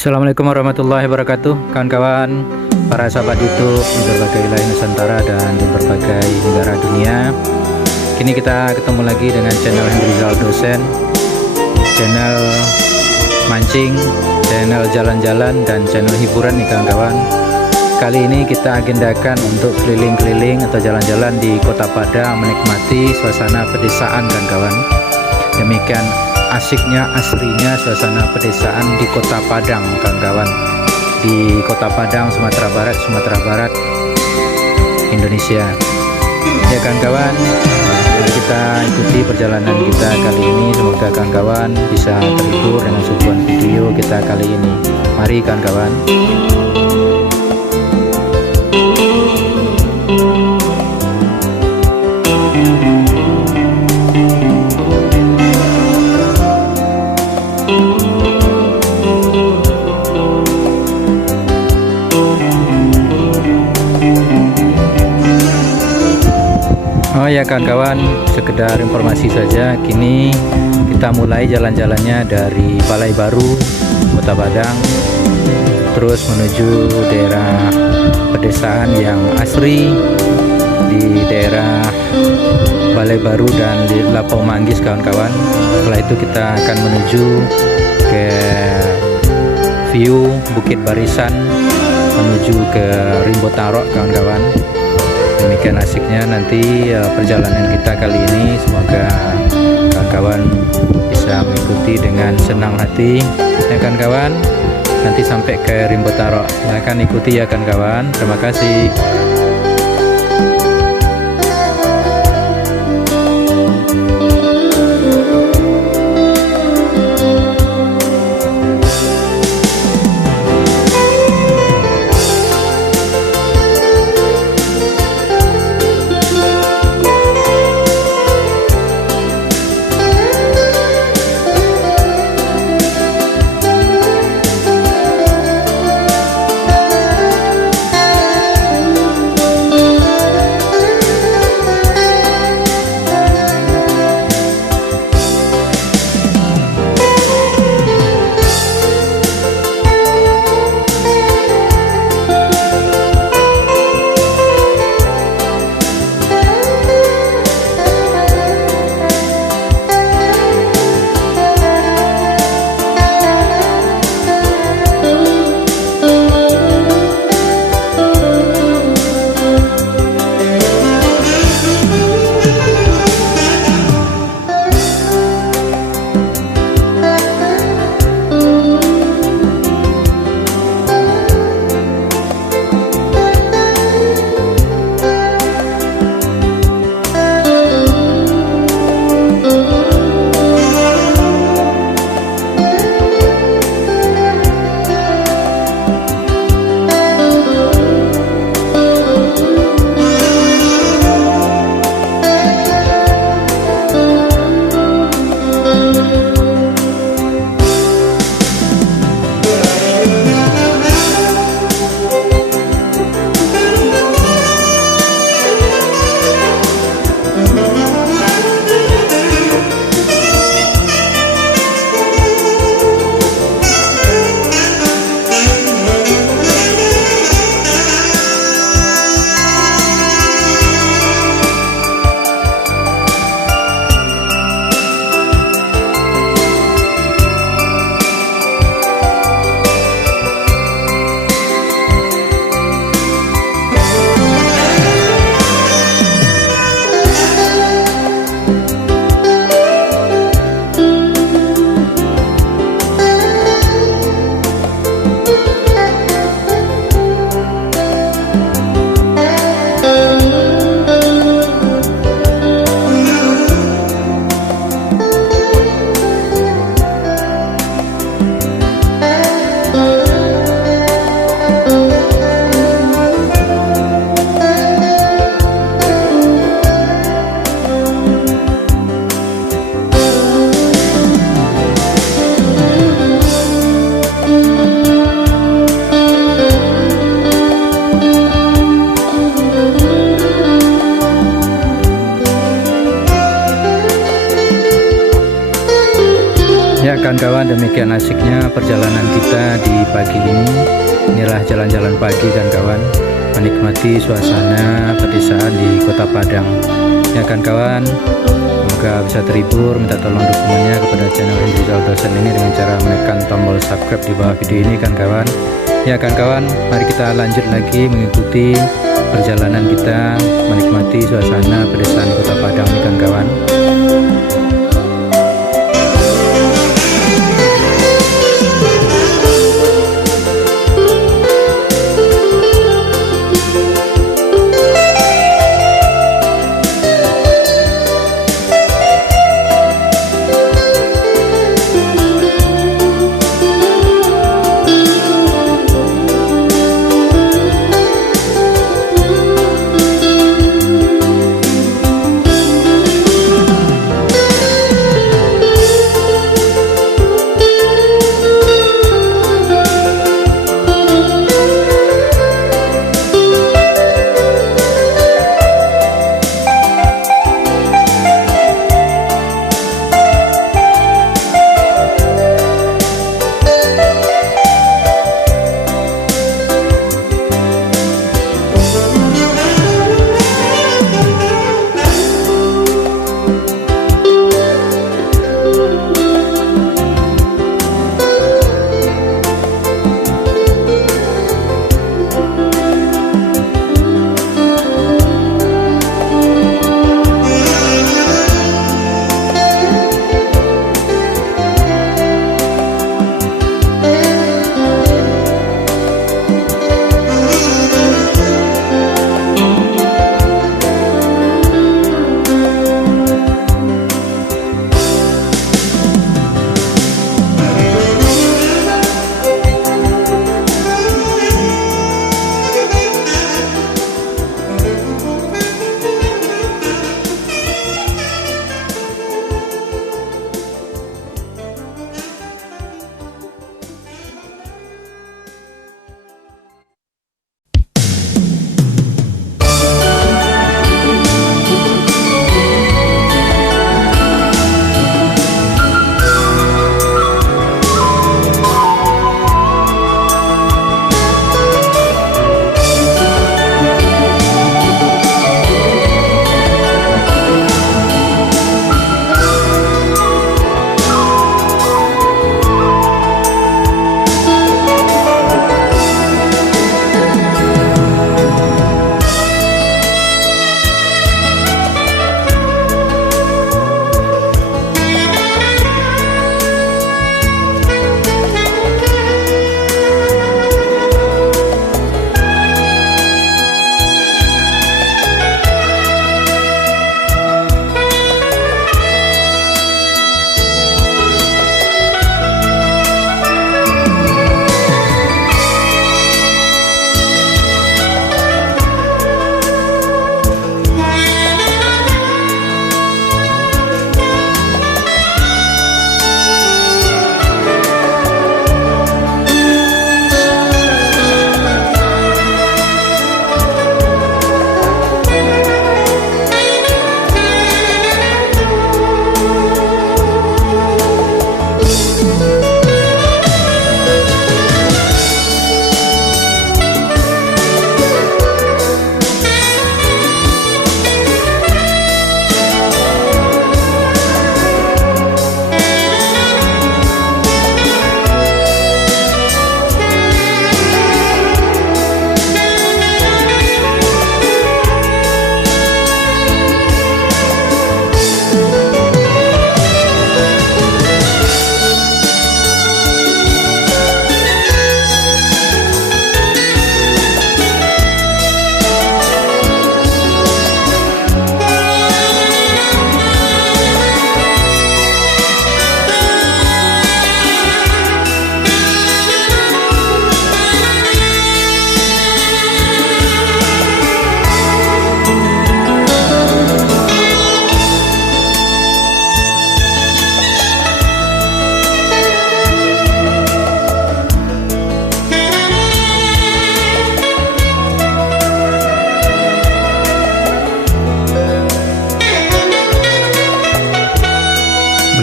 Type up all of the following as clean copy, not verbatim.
Assalamualaikum warahmatullahi wabarakatuh, kawan-kawan, para sahabat YouTube di berbagai wilayah Nusantara dan di berbagai negara dunia. Kini kita ketemu lagi dengan channel Henry Rizal Dosen, channel mancing, channel jalan-jalan, dan channel hiburan nih kawan-kawan. Kali ini kita agendakan untuk keliling-keliling atau jalan-jalan di Kota Padang, menikmati suasana pedesaan kawan-kawan. Demikian asiknya, asrinya suasana pedesaan di Kota Padang kawan-kawan, di Kota Padang, Sumatera Barat, Indonesia. Ya kawan-kawan, mari kita ikuti perjalanan kita kali ini. Semoga kawan-kawan bisa terhibur dengan suguhan video kita kali ini. Mari kawan-kawan. Oh ya kawan-kawan, sekedar informasi saja, kini kita mulai jalan-jalannya dari Balai Baru, Kota Padang, terus menuju daerah pedesaan yang asri di daerah Balai Baru dan di Lapau Manggis kawan-kawan. Setelah itu kita akan menuju ke view Bukit Barisan, menuju ke Rimbo Tarok kawan-kawan. Demikian asiknya nanti perjalanan kita kali ini. Semoga kawan-kawan bisa mengikuti dengan senang hati ya kawan-kawan. Nanti sampai ke Rimbo Tarok, silahkan ikuti ya kawan-kawan. Terima kasih. demikian asiknya perjalanan kita di pagi ini. Inilah jalan-jalan pagi dan kawan, menikmati suasana pedesaan di Kota Padang. Ya kan kawan, semoga bisa terhibur. Minta tolong dukungannya kepada channel Hendry Rizal Dosen ini dengan cara menekan tombol subscribe di bawah video ini kan kawan. Ya kan kawan, mari kita lanjut lagi mengikuti perjalanan kita menikmati suasana pedesaan Kota Padang ini kan kawan.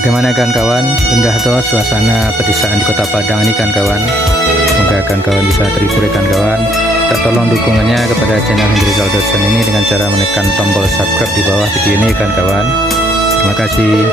Bagaimana kawan-kawan, indah toh suasana pedesaan di Kota Padang ini kawan-kawan. Semoga kawan-kawan bisa terhibur ya kawan-kawan. Kita tolong dukungannya kepada channel Hendry Rizal Dosen ini dengan cara menekan tombol subscribe di bawah video ini kawan-kawan. Terima kasih.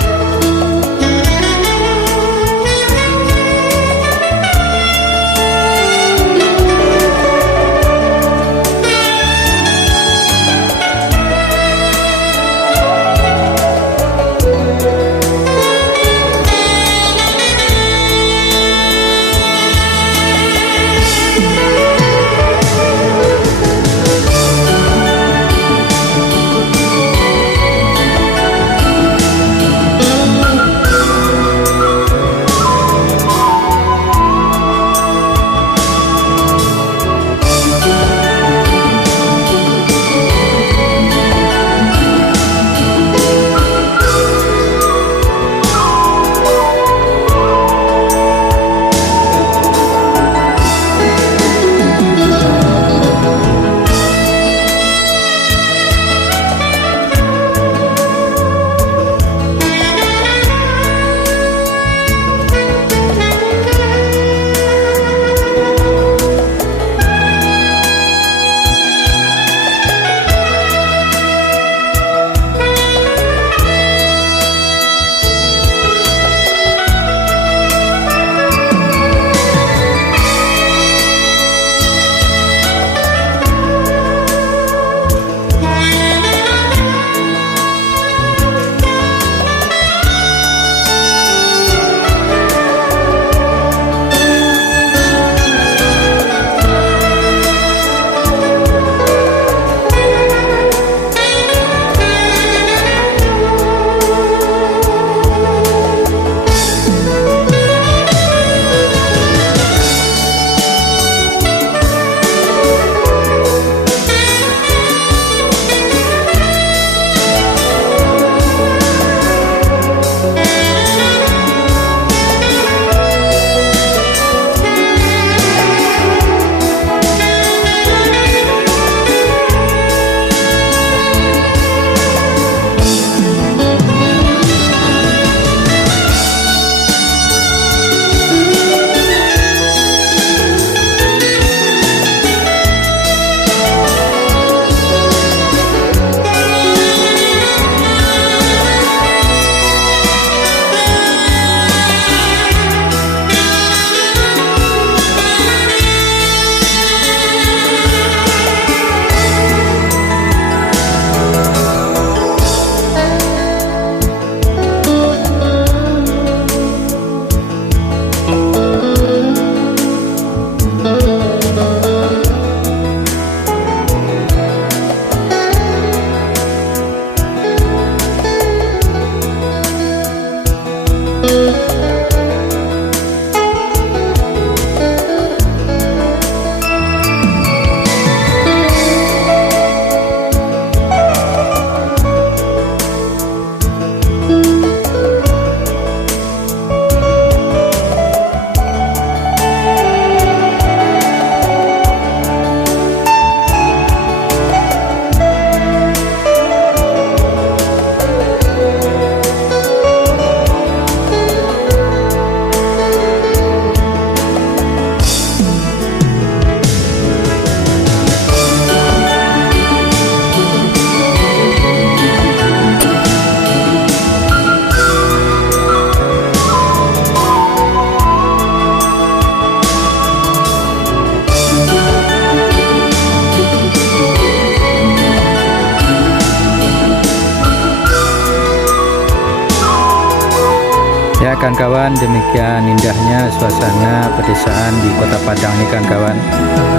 Ya kawan-kawan, demikian indahnya suasana pedesaan di Kota Padang nih kawan-kawan.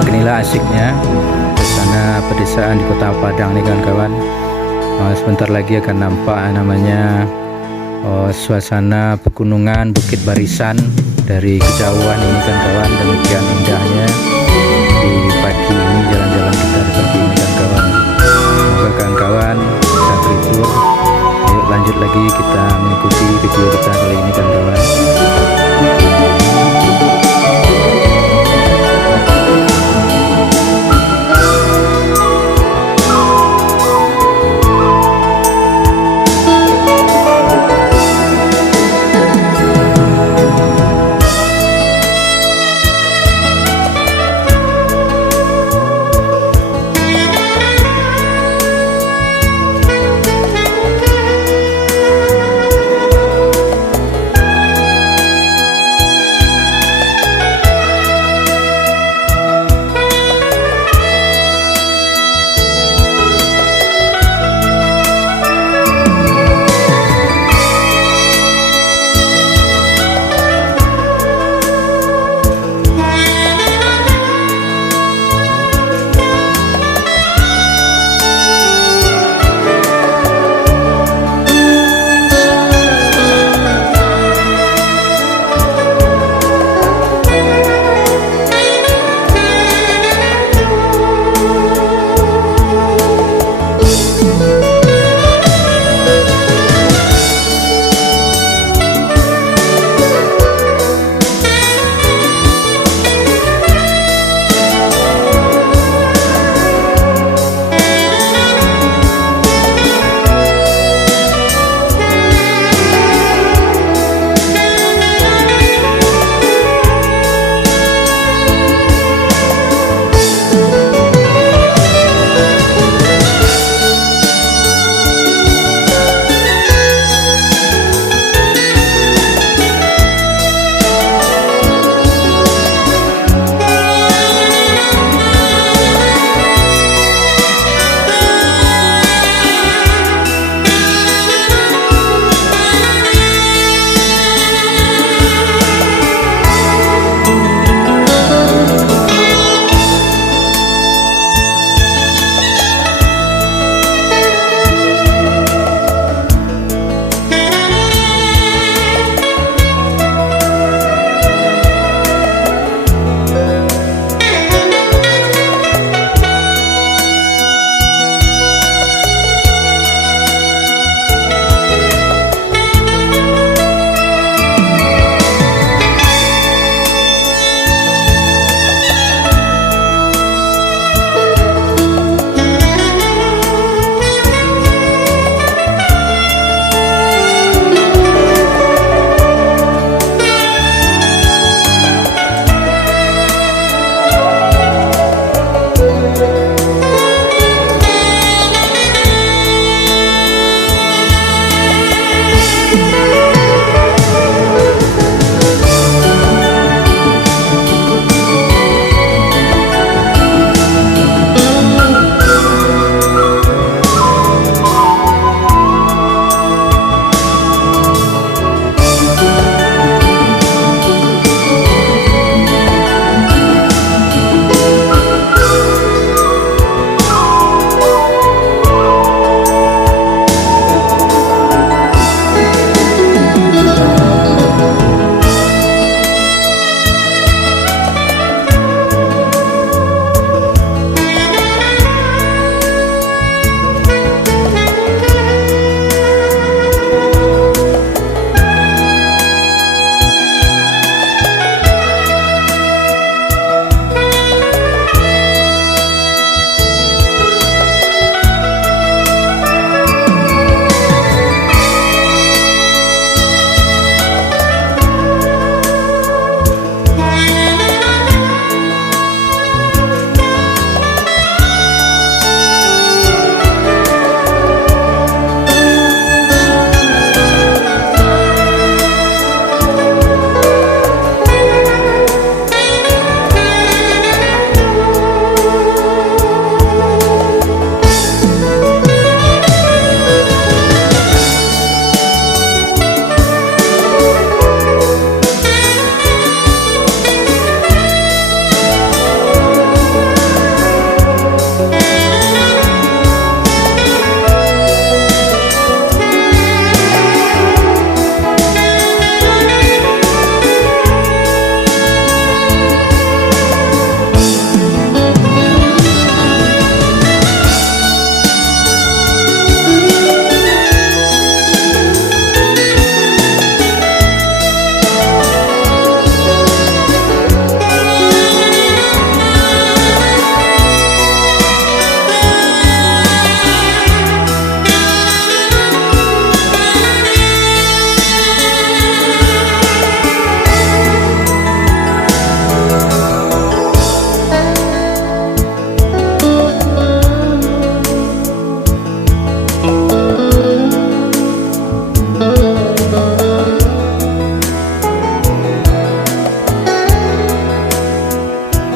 Inilah asiknya suasana pedesaan di Kota Padang nih kawan-kawan. Sebentar lagi akan nampak namanya suasana pegunungan Bukit Barisan dari kejauhan ini kawan-kawan. Demikian indahnya di pagi ini, jalan-jalan kita di pagi ini kawan-kawan. Semoga kawan-kawan bisa terhibur. Yuk lanjut lagi kita mengikuti video kita kali ini kawan-kawan.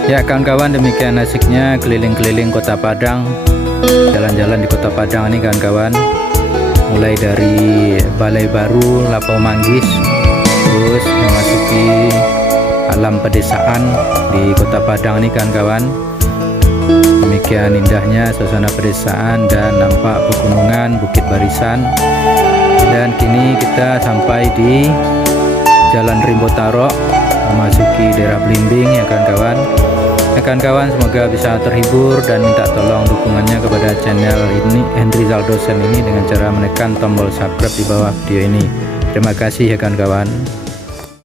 Ya kawan-kawan, demikian asiknya keliling-keliling kota Padang, jalan-jalan di kota Padang ini kawan-kawan, mulai dari Balai Baru, Lapau Manggis, terus memasuki alam pedesaan di kota Padang ini kawan-kawan. Demikian indahnya suasana pedesaan dan nampak pegunungan Bukit Barisan. Dan kini kita sampai di Jalan Rimbo Tarok, memasuki daerah Blimbing ya kawan-kawan. Ya kawan-kawan, semoga bisa terhibur dan minta tolong dukungannya kepada channel ini Henry Rizal Dosen ini dengan cara menekan tombol subscribe di bawah video ini. Terima kasih ya kawan-kawan.